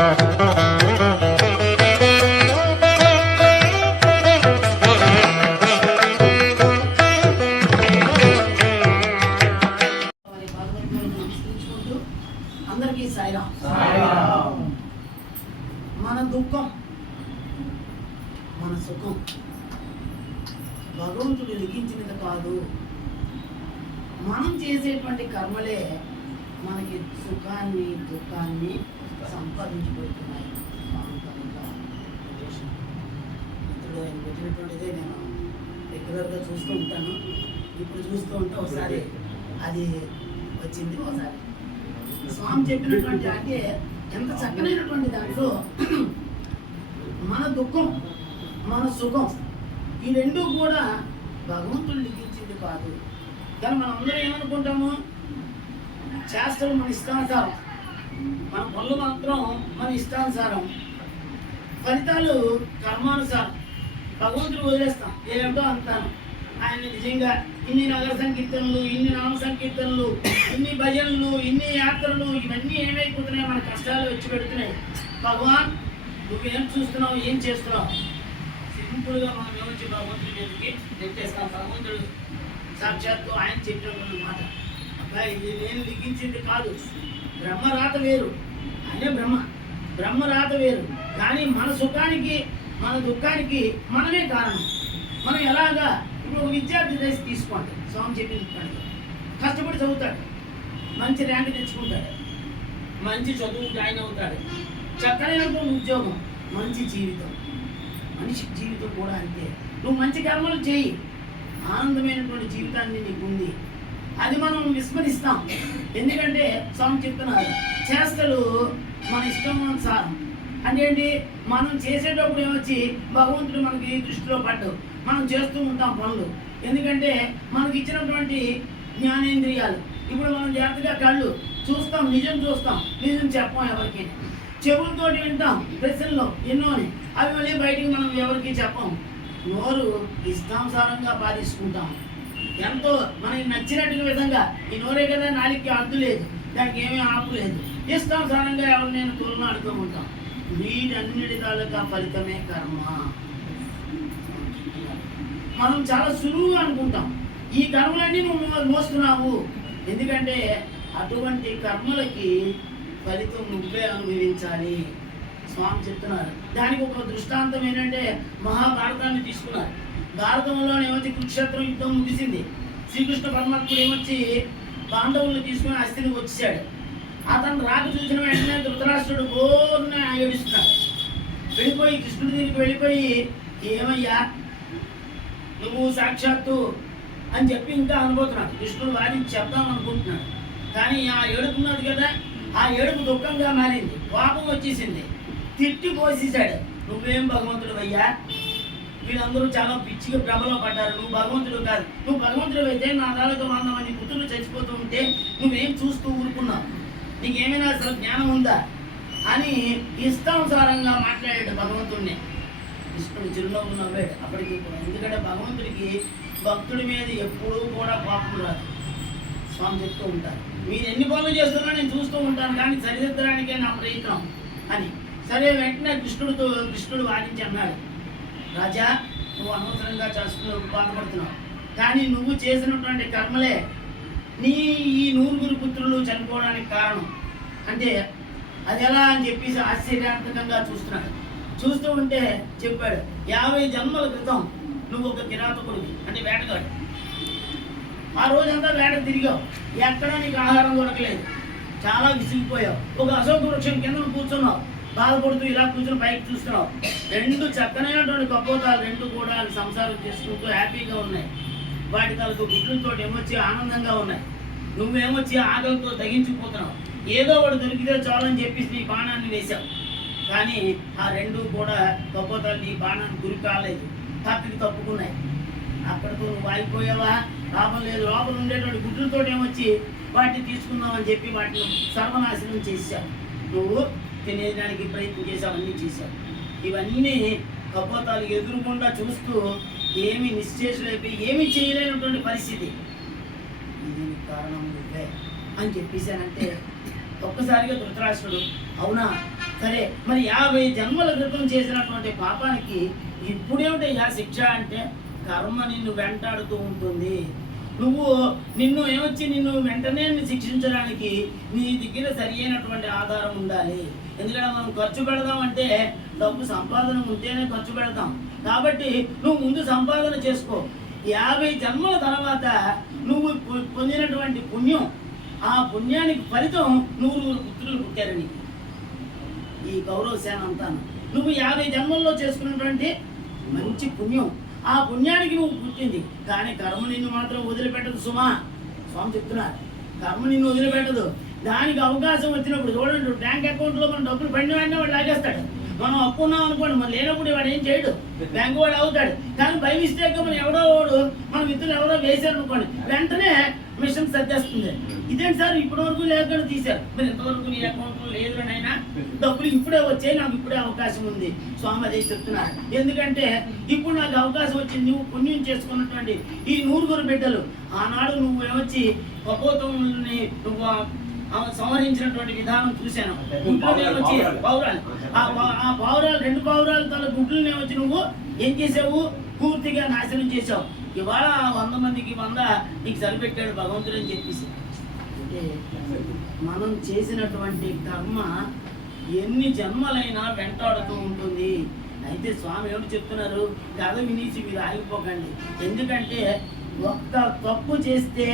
అందరికీ సాయిరాం. మన దుఃఖం మన సుఖం భగవంతుడు లిఖించినది కాదు. మనం చేసేటువంటి కర్మలే మనకి సుఖాన్ని దుఃఖాన్ని సంపాదించబడుతున్నాయి. ఇప్పుడు ఆయనకు వచ్చినటువంటిదే నేను రెగ్యులర్గా చూస్తూ ఉంటాను. ఇప్పుడు చూస్తూ ఉంటే ఒకసారి అది వచ్చింది, ఒకసారి స్వామి చెప్పినటువంటి అంటే ఎంత చక్కనైనటువంటి దాంట్లో మన దుఃఖం మన సుఖం ఈ రెండు కూడా భగవంతుడు లిఖించింది కాదు. కానీ మనం అందరం ఏమనుకుంటాము, చేష్టలు మన ఇష్టానుసారం, మన పనులు మాత్రం మన ఇష్టానుసారం, ఫలితాలు కర్మానుసారం. భగవంతుడు వదిలేస్తాం, ఏమిటో అంటాను. ఆయన నిజంగా ఇన్ని నగర సంకీర్తనలు, ఇన్ని నామ సంకీర్తనలు, ఇన్ని భజనలు, ఇన్ని యాత్రలు, ఇవన్నీ ఏమైపోతున్నాయి, మన కష్టాలు వచ్చి పెడుతున్నాయి. భగవాన్ నువ్వేం చూస్తున్నావు, ఏం చేస్తున్నావు? సింపుల్గా మనం ఏమొచ్చి భగవంతుడి మీదకి నెట్టేస్తాం. భగవంతుడు సాక్షాత్తు ఆయన చెప్పినటువంటి మాట, అబ్బాయి ఇది నేను లిఖించింది కాదు. బ్రహ్మరాత వేరు, ఆయనే బ్రహ్మరాత వేరు. కానీ మన సుఖానికి మన దుఃఖానికి మనమే కారణం. మనం ఎలాగా ఇప్పుడు ఒక విద్యార్థి దశ తీసుకోండి. స్వామి చెప్పింది కష్టపడి చదువుతాడు, మంచి ర్యాంక్ తెచ్చుకుంటాడు, మంచి చదువు జాయిన్ అవుతాడు, చక్కనైనటువంటి ఉద్యోగం, మంచి జీవితం. మనిషి జీవితం కూడా అంతే. నువ్వు మంచి కర్మలు చేయి, ఆనందమైనటువంటి జీవితాన్ని నీకు ఉంది. అది మనం విస్మరిస్తాం. ఎందుకంటే స్వామి చెప్తున్నారు, చేష్టలు మన ఇష్టానుసారం. అంటే ఏంటి, మనం చేసేటప్పుడు ఏమొచ్చి భగవంతుడు మనకి దృష్టిలో పడ్డావు, మనం చేస్తూ ఉంటాం పనులు. ఎందుకంటే మనకి ఇచ్చినటువంటి జ్ఞానేంద్రియాలు. ఇప్పుడు మనం జాగ్రత్తగా కళ్ళు చూస్తాం, నిజం చూస్తాం, నిజం చెప్పాం ఎవరికి. చెవులతోటి వింటాం ప్రశ్నలు ఎన్నోని, అవి మళ్ళీ బయటికి మనం ఎవరికి చెప్పాం. నోరు ఇష్టానుసారంగా పాటించుకుంటాం, ఎంతో మనకి నచ్చినట్టు విధంగా. ఈ నోరే కదా, నాలుగుకి అడ్డు లేదు, దానికి ఏమీ ఆపు లేదు. ఇష్టానుసారంగా ఎవరు నేను తోలును ఆడుతూ వీటన్నిటి తాలూకా ఫలితమే కర్మ. మనం చాలా సులువుగా అనుకుంటాం, ఈ కర్మలన్నీ నువ్వు మోస్తున్నావు. ఎందుకంటే అటువంటి కర్మలకి ఫలితం నువ్వే అనుభవించాలి. స్వామి చెప్తున్నారు. దానికి ఒక దృష్టాంతం ఏంటంటే మహాభారతాన్ని తీసుకున్నారు. భారతంలో ఏమొచ్చి కురుక్షేత్రం యుద్ధం ముగిసింది. శ్రీకృష్ణ పరమాత్ముడు ఏమొచ్చి పాండవుల్ని తీసుకుని అస్థిని వచ్చేసాడు. అతను రాక చూసిన వెంటనే ధృతరాష్ట్రుడు ఓర్న ఏడుస్తున్నాడు. వెళ్ళిపోయి కృష్ణుడి దగ్గరికి వెళ్ళిపోయి, ఏమయ్యా నువ్వు సాక్షాత్తు అని చెప్పి ఇంకా అనుకుంటున్నాడు. కృష్ణుడు వారికి చెప్దాం అనుకుంటున్నాడు. కానీ ఆ ఏడుపున్నది కదా, ఆ ఏడుపు దుఃఖంగా మారింది, కోపం వచ్చేసింది, తిట్టి పోసేసాడు. నువ్వేం భగవంతుడు అయ్యా, వీళ్ళందరూ చాలా పిచ్చిగా భ్రమలో పడ్డారు, నువ్వు భగవంతుడు కాదు. నువ్వు భగవంతుడు అయితే నా తాలూకా 100 మంది పుత్రులు చచ్చిపోతూ ఉంటే నువ్వేం చూస్తూ ఊరుకున్నావు, నీకేమైనా అసలు జ్ఞానం ఉందా అని ఇష్టానుసారంగా మాట్లాడాడు భగవంతుడిని. కృష్ణుడు చిరునవ్వు నవ్వాడు అప్పటికి కూడా. ఎందుకంటే భగవంతుడికి భక్తుడి మీద ఎప్పుడూ కూడా కోపం రాదు. స్వామి చెప్తూ ఉంటారు, మీరు ఎన్ని పనులు చేస్తున్నా నేను చూస్తూ ఉంటాను, కానీ సరిదిద్దడానికే నా ప్రయత్నం అని. సరే, వెంటనే కృష్ణుడు వాదించి అన్నాడు, రాజా నువ్వు అనవసరంగా చేస్తున్నావు, బాధపడుతున్నావు, కానీ నువ్వు చేసినటువంటి కర్మలే నీ ఈ 100 పుత్రులు చనిపోవడానికి కారణం. అంటే అది ఎలా అని చెప్పేసి ఆశ్చర్యాత్మకంగా చూస్తున్నాడు. చూస్తూ ఉంటే చెప్పాడు, 50 జన్మల క్రితం నువ్వు ఒక కిరాతకుడివి, అంటే వేటగాడు. ఆ రోజంతా వేట తిరిగావు, ఎక్కడా నీకు ఆహారం దొరకలేదు, చాలా విసిగిపోయావు. ఒక అశోక వృక్షం కింద కూర్చున్నావు, బాధపడుతూ ఇలా కూర్చొని పైకి చూస్తున్నావు. 2 చక్కనైనటువంటి కపోతాలు 2 కూడా సంసారం చేసుకుంటూ హ్యాపీగా ఉన్నాయి. వాటి తాలూకు గుడ్లతో ఏమొచ్చి ఆనందంగా ఉన్నాయి. నువ్వేమొచ్చి ఆకలితో తగ్గించిపోతున్నావు. ఏదో ఒకటి దొరికితే చాలని చెప్పేసి నీ బాణాన్ని వేశావు. కానీ ఆ 2 కూడా కపోతాలు నీ బాణాన్ని గురి కాలేదు, పక్కకి తప్పుకున్నాయి. అక్కడితో నువ్వు ఆగిపోయావా, లాభం లేదు. లోపల ఉండేటువంటి గుడ్లతో ఏమొచ్చి వాటిని తీసుకుందామని చెప్పి వాటిని సర్వనాశనం చేశావు. నువ్వు తినేదానికి ప్రయత్నం చేసావు, అన్నీ చేశావు. ఇవన్నీ కపోతాలు ఎదురుకుండా చూస్తూ ఏమి నిశ్చేషులైపోయి ఏమి చేయలేనటువంటి పరిస్థితి. ఇది కారణం నువ్వే అని చెప్పేశానంటే ఒక్కసారిగా ధృతరాష్ట్రుడు, అవునా సరే మరి 50 జన్మల క్రితం చేసినటువంటి పాపానికి ఇప్పుడేమిటయ్యా శిక్ష అంటే కర్మ నిన్ను వెంటాడుతూ ఉంటుంది. నిన్ను వెంటనే శిక్షించడానికి నీ దగ్గర సరి అయినటువంటి ఆధారం ఉండాలి. ఎందుకంటే మనం ఖర్చు పెడదామంటే డబ్బు సంపాదన ఉంటేనే ఖర్చు పెడతాం. కాబట్టి నువ్వు ముందు సంపాదన చేసుకో. 50 జన్మల తర్వాత నువ్వు పొందినటువంటి పుణ్యం, ఆ పుణ్యానికి ఫలితం 100 పుత్రులు పుట్టారని ఈ కౌరవ సేన అంతా నువ్వు 50 జన్మల్లో చేసుకున్నటువంటి మంచి పుణ్యం, ఆ పుణ్యానికి నువ్వు పుట్టింది. కానీ కర్మ నిన్ను మాత్రం వదిలిపెట్టదు సుమా. స్వామి చెప్తున్నారు, కర్మ నిన్ను వదిలిపెట్టదు. దానికి అవకాశం వచ్చినప్పుడు చూడండి, బ్యాంక్ అకౌంట్లో మనం డబ్బులు పడిన వెంటనే వాడు లాగేస్తాడు. మనం అప్పు ఉన్నాం అనుకోండి, మనం లేనప్పుడు వాడు ఏం చేయడు, బ్యాంకు వాడు అవుతాడు. కానీ బై మిస్టేక్ మనం ఎవడో వాడు మన మిత్రులు ఎవరో వేశారు అనుకోండి, వెంటనే మిషన్ సర్దేస్తుంది. ఇదేంటి సార్ ఇప్పటి వరకు లేకుండా తీశారు, మరి ఇంతవరకు నీ అకౌంట్లో లేదు అయినా డబ్బులు ఇప్పుడే వచ్చాయి, నాకు ఇప్పుడే అవకాశం ఉంది. స్వామి అదే చెప్తున్నారు. ఎందుకంటే ఇప్పుడు నాకు అవకాశం వచ్చింది. నువ్వు పుణ్యం చేసుకున్నటువంటి ఈ 100 బిడ్డలు, ఆనాడు నువ్వు ఏమొచ్చి కపోతంని నువ్వు సంహరించినటువంటి విధానం చూశాను. గుడ్లు వచ్చి పౌరాలు, ఆ పావురాలు 2 పావురాలు తన గుడ్లు వచ్చి నువ్వు ఏం చేసావు, పూర్తిగా నాశనం చేసావు. ఇవాళ 100 మందికి 100 నీకు సరిపెట్టాడు భగవంతుడు అని చెప్పేసి. అంటే మనం చేసినటువంటి కర్మ ఎన్ని జన్మలైనా వెంటాడుతూ ఉంటుంది. అయితే స్వామి ఏమిటి చెప్తున్నారు, కథ వినేసి మీరు ఆగిపోకండి. ఎందుకంటే ఒక్క తప్పు చేస్తే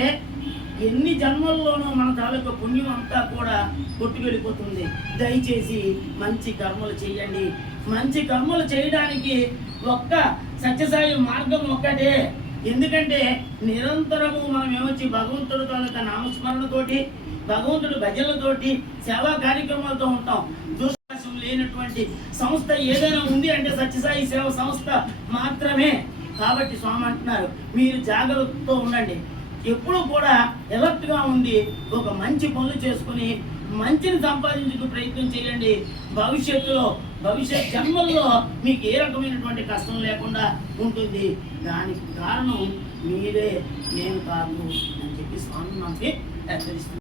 ఎన్ని జన్మల్లోనూ మన తాలూకు పుణ్యం అంతా కూడా కొట్టుకెళ్ళిపోతుంది. దయచేసి మంచి కర్మలు చేయండి. మంచి కర్మలు చేయడానికి ఒక్క సత్యసాయి మార్గం ఒక్కటే. ఎందుకంటే నిరంతరము మనం ఏమొచ్చి భగవంతుడు తాలూకా నామస్మరణతోటి, భగవంతుడు భజనలతోటి, సేవా కార్యక్రమాలతో ఉంటాం. దుష్టాశం లేనటువంటి సంస్థ ఏదైనా ఉంది అంటే సత్యసాయి సేవ సంస్థ మాత్రమే. కాబట్టి స్వామి అంటున్నారు, మీరు జాగ్రత్తతో ఉండండి. ఎప్పుడూ కూడా ఎలర్ట్గా ఉండి ఒక మంచి పనులు చేసుకుని మంచిని సంపాదించుకు ప్రయత్నం చేయండి. భవిష్యత్ జన్మల్లో మీకు ఏ రకమైనటువంటి కష్టం లేకుండా ఉంటుంది. దానికి కారణం మీరే, నేను కాదు అని చెప్పి స్వామి మనకి హెచ్చరిస్తున్నారు.